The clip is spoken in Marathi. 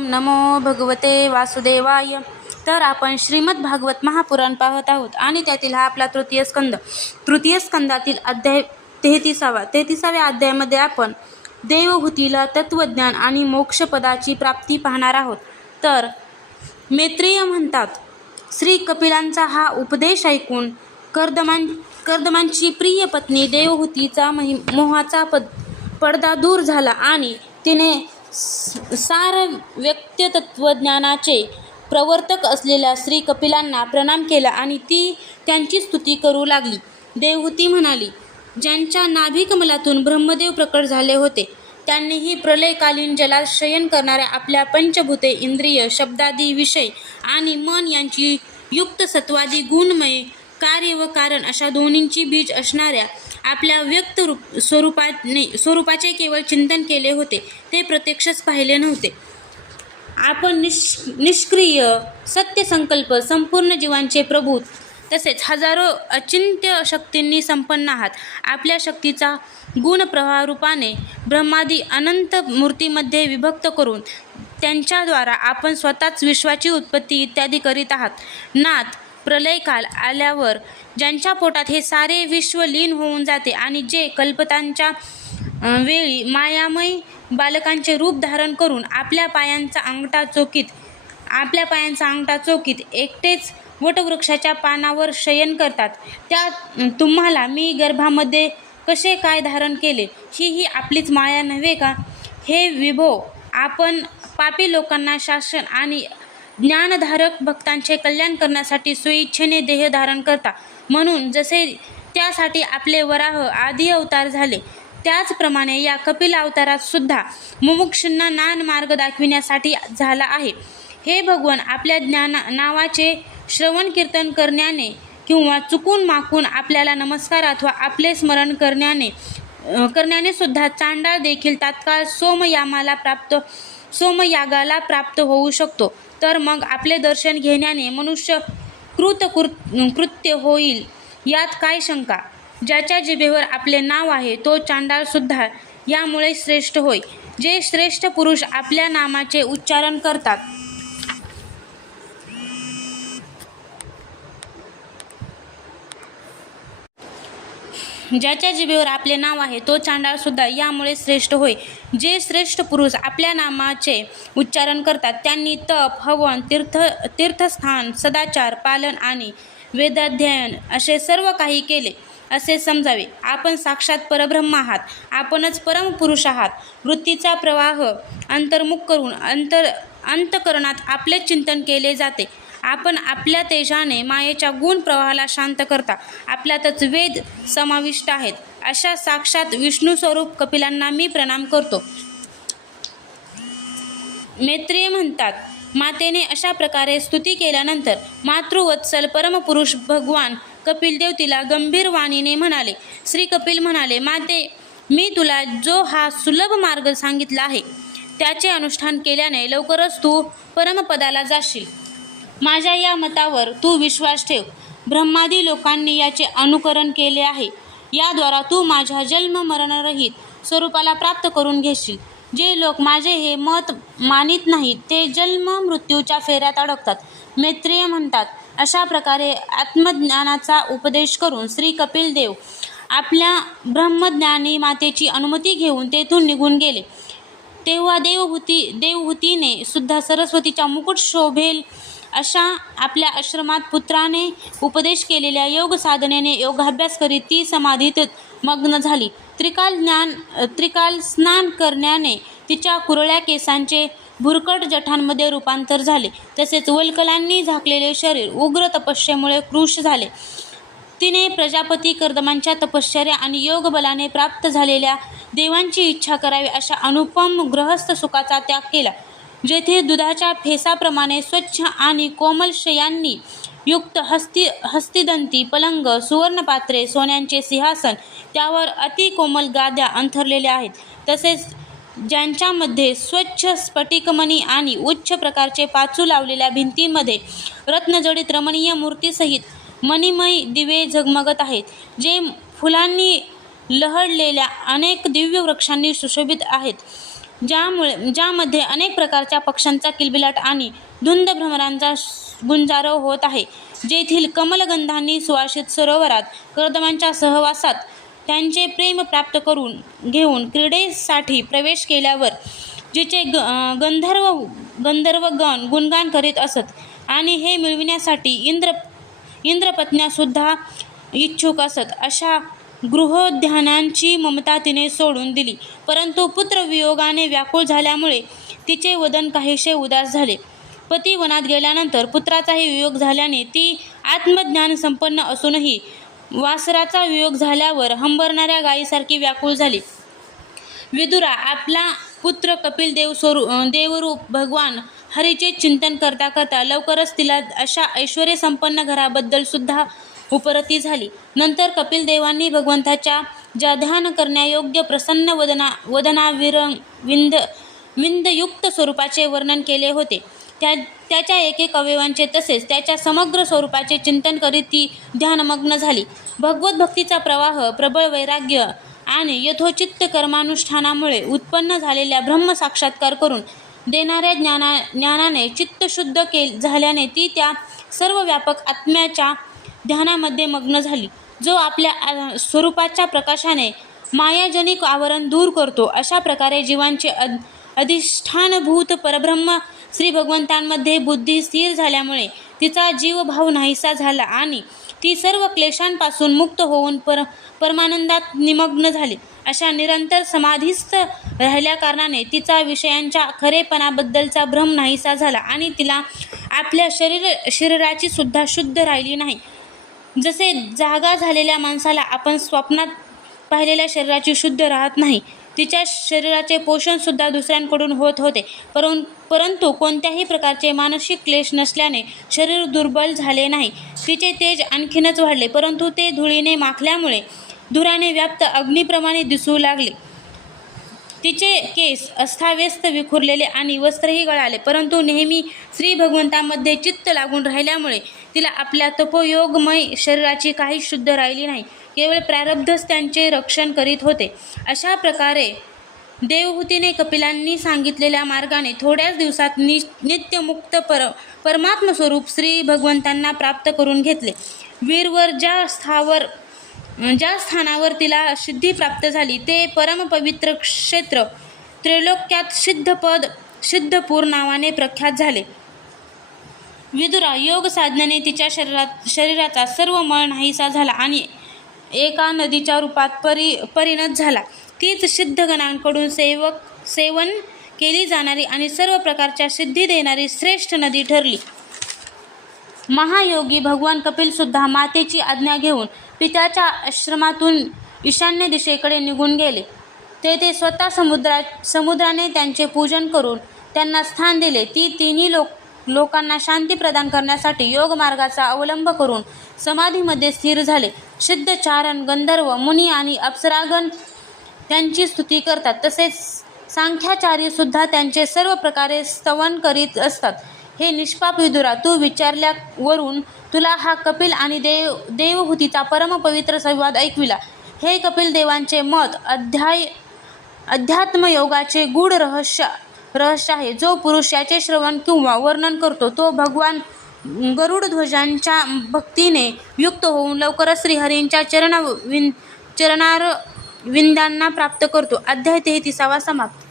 ओम नमो भगवते वासुदेवाय. तर आपण श्रीमद भागवत महापुराण पाहत आहोत. आणि त्यातील हा आपला तृतीय स्कंद. तृतीय स्कंदातील अध्याय तेहतीसावा. तेहतीसाव्या अध्यायामध्ये आपण देवहूतीला तत्त्वज्ञान आणि मोक्षपदाची प्राप्ती पाहणार आहोत. तर मैत्रेय म्हणतात श्री कपिलांचा हा उपदेश ऐकून कर्दमान कर्दमांची प्रिय पत्नी देवहूतीचा महि मोहाचा पद पडदा दूर झाला आणि तिने सार व्यक्तितत्वज्ञानाचे प्रवर्तक असलेल्या श्री कपिलांना प्रणाम केला आणि ती त्यांची स्तुती करू लागली. देवहूती म्हणाली ज्यांच्या नाभिकमलातून ब्रह्मदेव प्रकट झाले होते त्यांनीही प्रलयकालीन जलात शयन करणाऱ्या आपल्या पंचभूते इंद्रिय शब्दादी विषय आणि मन यांची युक्त सत्वादी गुणमय कार्य व कारण अशा दोन्हींची बीज असणाऱ्या आपल्या व्यक्त रूप स्वरूपाने स्वरूपाचे केवळ चिंतन केले होते ते प्रत्यक्षच पाहिले नव्हते. आपण निष् निष्क्रिय सत्यसंकल्प संपूर्ण जीवांचे प्रभू तसेच हजारो अचिंत्य शक्तींनी संपन्न आहात. आपल्या शक्तीचा गुणप्रवाह रूपाने ब्रह्मादी अनंत मूर्तीमध्ये विभक्त करून त्यांच्याद्वारा आपण स्वतःच विश्वाची उत्पत्ती इत्यादी करीत आहात. नाथ प्रलयकाल आल्यावर ज्यांच्या पोटात हे सारे विश्व लीन होऊन जाते आणि जे कल्पतांच्या वेळी मायामय बालकांचे रूप धारण करून आपल्या पायांचा अंगठा चोकीत आपल्या पायांचा अंगठा चोकीत एकटेच वटवृक्षाच्या पानावर शयन करतात. त्या तुम्हाला मी गर्भामध्ये कसे काय धारण केले? ही ही आपलीच माया नव्हे का? हे विभो आपण पापी लोकांना शासन आणि ज्ञानधारक भक्तांचे कल्याण करण्यासाठी स्वेच्छेने देह धारण करता. म्हणून जसे त्यासाठी आपले वराह आदी अवतार झाले त्याचप्रमाणे या कपिल अवतारात सुद्धा मुमुक्षूंना नान मार्ग दाखविण्यासाठी झाला आहे. हे भगवान आपल्या ज्ञाना नावाचे श्रवण कीर्तन करण्याने किंवा चुकून माकून आपल्याला नमस्कार अथवा आपले स्मरण करण्याने करण्याने सुद्धा चांडाळ देखील तात्काळ सोमयामाला प्राप्त सोमयागाला प्राप्त होऊ शकतो. तर मग आपले दर्शन घेण्याने मनुष्य कृत कृत्य होईल. यात काय शंका? ज्याच्या जिभेवर आपले नाव आहे तो चांडाळसुद्धा यामुळे श्रेष्ठ होय. जे श्रेष्ठ पुरुष आपल्या नामाचे उच्चारण करतात ज्याच्या जिभेवर आपले नाव आहे तो चांडाळसुद्धा यामुळे श्रेष्ठ होय. जे श्रेष्ठ पुरुष आपल्या नामाचे उच्चारण करतात त्यांनी तप हवन तीर्थ तीर्थस्थान सदाचार पालन आणि वेदाध्ययन असे सर्व काही केले असे समजावे. आपण साक्षात परब्रह्म आहात. आपणच परमपुरुष आहात. वृत्तीचा प्रवाह अंतर्मुख करून अंतर अंतकरणात आपले चिंतन केले जाते. आपण आपल्या तेजाने मायेच्या गुण प्रवाहाला शांत करता. आपल्यातच वेद समाविष्ट आहेत. अशा साक्षात विष्णू स्वरूप कपिलांना मी प्रणाम करतो. मैत्रेय म्हणतात मातेने अशा प्रकारे स्तुती केल्यानंतर मातृवत्सल परमपुरुष भगवान कपिलदेव तिला गंभीर वाणीने म्हणाले. श्री कपिल म्हणाले माते मी तुला जो हा सुलभ मार्ग सांगितला आहे त्याचे अनुष्ठान केल्याने लवकरच तू परमपदाला जाशील. माझ्या या मतावर तू विश्वास ठेव. ब्रह्मादी लोकांनी याचे अनुकरण केले आहे. याद्वारा तू माझ्या जन्म मरणरहित स्वरूपाला प्राप्त करून घेशील. जे लोक माझे हे मत मानित नाहीत ते जन्म मृत्यूच्या फेऱ्यात अडकतात. मैत्रेय म्हणतात अशा प्रकारे आत्मज्ञानाचा उपदेश करून श्री कपिल देव आपल्या ब्रह्मज्ञानी मातेची अनुमती घेऊन तेथून निघून गेले. तेव्हा देवहूती देवहूतीने सुद्धा सरस्वतीच्या मुकुट शोभेल अशा आपल्या आश्रमात पुत्राने उपदेश केलेल्या योग साधनेने योगाभ्यास करीत ती समाधीत मग्न झाली. त्रिकाल ज्ञान त्रिकाल स्नान करण्याने तिच्या कुरळ्या केसांचे भुरकट जठांमध्ये रूपांतर झाले. तसेच वलकलांनी झाकलेले शरीर उग्र तपस्येमुळे कृश झाले. तिने प्रजापती कर्दमांच्या तपश्चर्या आणि योगबलाने प्राप्त झालेल्या देवांची इच्छा करावी अशा अनुपम गृहस्थ सुखाचा त्याग केला. जेथे दुधाच्या फेसाप्रमाणे स्वच्छ आणि कोमल शयांनी युक्त हस्ती हस्तिदंती पलंग सुवर्णपात्रे सोन्यांचे सिंहासन त्यावर अति कोमल गाद्या अंथरलेल्या आहेत. तसेच ज्यांच्यामध्ये स्वच्छ स्फटिकमणी आणि उच्च प्रकारचे पाचू लावलेल्या भिंतीमध्ये रत्नजडित रमणीय मूर्तीसहित मणिमय दिवे झगमगत आहेत जे फुलांनी लहडलेल्या अनेक दिव्य वृक्षांनी सुशोभित आहेत. ज्यामुळे ज्यामध्ये अनेक प्रकारच्या पक्ष्यांचा किलबिलाट आणि धुंद भ्रमरांचा गुंजारव होत आहे. जेथील कमलगंधांनी सुवासित सरोवरात कर्दमांच्या सहवासात त्यांचे प्रेम प्राप्त करून घेऊन क्रीडेसाठी प्रवेश केल्यावर जिचे ग गंधर्व गंधर्वगण गुणगान करीत असत आणि हे मिळविण्यासाठी इंद्र इंद्रपत्न्यासुद्धा इच्छुक असत. अशा गृहोद्यानांची ममता तिने सोडून दिली. परंतु पुत्रवियोगाने व्याकुळ झाल्यामुळे तिचे वदन काहीसे उदास झाले. पती वनात गेल्यानंतर पुत्राचाही वियोग झाल्याने ती आत्मज्ञान संपन्न असूनही वासराचा वियोग झाल्यावर हंबरणाऱ्या गायीसारखी व्याकुळ झाली. विदुरा आपला पुत्र कपिल देव स्वरू देवरूप भगवान हरीचे चिंतन करता करता लवकरच तिला अशा ऐश्वर्यसंपन्न घराबद्दल सुद्धा उपरती झाली. नंतर कपिल देवांनी भगवंताच्या ज्या ध्यान करण्यायोग्य प्रसन्न वदना वदनाविरंग विंद विंदयुक्त स्वरूपाचे वर्णन केले होते. त्या त्याच्या एकेक अवयवांचे तसेच त्याच्या समग्र स्वरूपाचे चिंतन करीत ती ध्यानमग्न झाली. भगवत भक्तीचा प्रवाह प्रबळ वैराग्य आणि यथोचित्त कर्मानुष्ठानामुळे उत्पन्न झालेल्या ब्रह्म साक्षात्कार करून देणाऱ्या ज्ञाना ज्ञानाने चित्तशुद्ध के झाल्याने ती त्या सर्व व्यापक आत्म्याच्या ध्यानामध्ये मग्न झाली. जो आपल्या स्वरूपाच्या प्रकाशाने मायाजनिक आवरण दूर करतो अशा प्रकारे जीवांचे अद अधिष्ठानभूत परब्रह्म श्री भगवंतांमध्ये बुद्धी स्थिर झाल्यामुळे तिचा जीवभाव नाहीसा झाला आणि ती सर्व क्लेशांपासून मुक्त होऊन पर परमानंदात निमग्न झाली. अशा निरंतर समाधीस्थ राहिल्या कारणाने तिचा विषयांच्या खरेपणाबद्दलचा भ्रम नाहीसा झाला आणि तिला आपल्या शरीर शरीराची सुद्धा शुद्ध राहिली नाही. जसे जागा झालेल्या माणसाला आपण स्वप्नात पाहिलेल्या शरीराची शुद्ध राहत नाही तिच्या शरीराचे पोषणसुद्धा दुसऱ्यांकडून होत होते. परं परंतु कोणत्याही प्रकारचे मानसिक क्लेश नसल्याने शरीर दुर्बल झाले नाही. तिचे तेज आणखीनच वाढले परंतु ते धुळीने माखल्यामुळे धुराने व्याप्त अग्निप्रमाणे दिसू लागले. तिचे केस अस्ताव्यस्त विखुरलेले आणि वस्त्रही गळाले. परंतु नेहमी श्री भगवंतामध्ये चित्त लागून राहिल्यामुळे तिला आपल्या तपोयोगमय शरीराची काही शुद्ध राहिली नाही. केवळ प्रारब्धच त्यांचे रक्षण करीत होते. अशा प्रकारे देवहूतीने कपिलांनी सांगितलेल्या मार्गाने थोड्याच दिवसात नि नित्यमुक्त पर परमात्मस्वरूप श्री भगवंतांना प्राप्त करून घेतले. वीरवर ज्या स्थावर ज्या स्थानावर तिला सिद्धी प्राप्त झाली ते परमपवित्र क्षेत्र त्रैलोक्यात सिद्धपद सिद्धपूर नावाने प्रख्यात झाले. विदुरा योग साधनेने तिच्या शरीरात शरीराचा सर्व मळ नाहीसा झाला आणि एका नदीच्या रूपात परि परिणत झाला. तीच सिद्धगणांकडून सेवक सेवन केली जाणारी आणि सर्व प्रकारच्या सिद्धी देणारी श्रेष्ठ नदी ठरली. महायोगी भगवान कपिलसुद्धा मातेची आज्ञा घेऊन पित्याच्या आश्रमातून ईशान्य दिशेकडे निघून गेले. ते ते स्वतः समुद्रा समुद्राने त्यांचे पूजन करून त्यांना स्थान दिले. ती तिन्ही लोक लोकांना शांती प्रदान करण्यासाठी योग मार्गाचा अवलंब करून समाधीमध्ये स्थिर झाले. सिद्धचारण गंधर्व मुनी आणि अप्सरागण त्यांची स्तुती करतात. तसेच सांख्याचार्य सुद्धा त्यांचे सर्व प्रकारे स्तवन करीत असतात. हे निष्पाप विदुरा तू विचारल्यावरून तुला हा कपिल आणि देव देवहूतीचा परमपवित्र संवाद ऐकविला. हे कपिल देवांचे मत अध्याय अध्यात्मयोगाचे गूढ रहस्य रहस्य आहे. जो पुरुष याचे श्रवण किंवा वर्णन करतो तो भगवान गरुडध्वजांच्या भक्तीने युक्त होऊन लवकरच श्रीहरींच्या चरण विन चरणार विंदांना प्राप्त करतो. अध्याय तेहतीसावा समाप्त.